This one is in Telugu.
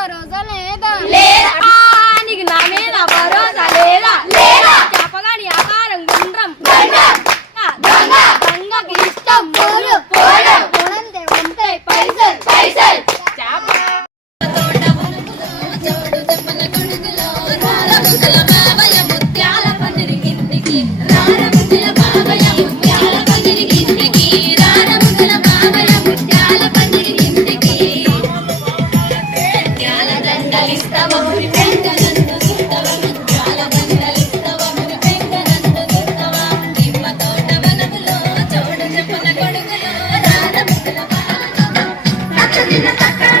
భరోసా లేదా నీకు నా మీద భరోసా లేదా లేదా. చెప్పగాని ఆకారం గుండ్రం గుండ్రం. దొంగ. దొంగకి ఇష్టం Gidya moira tatare,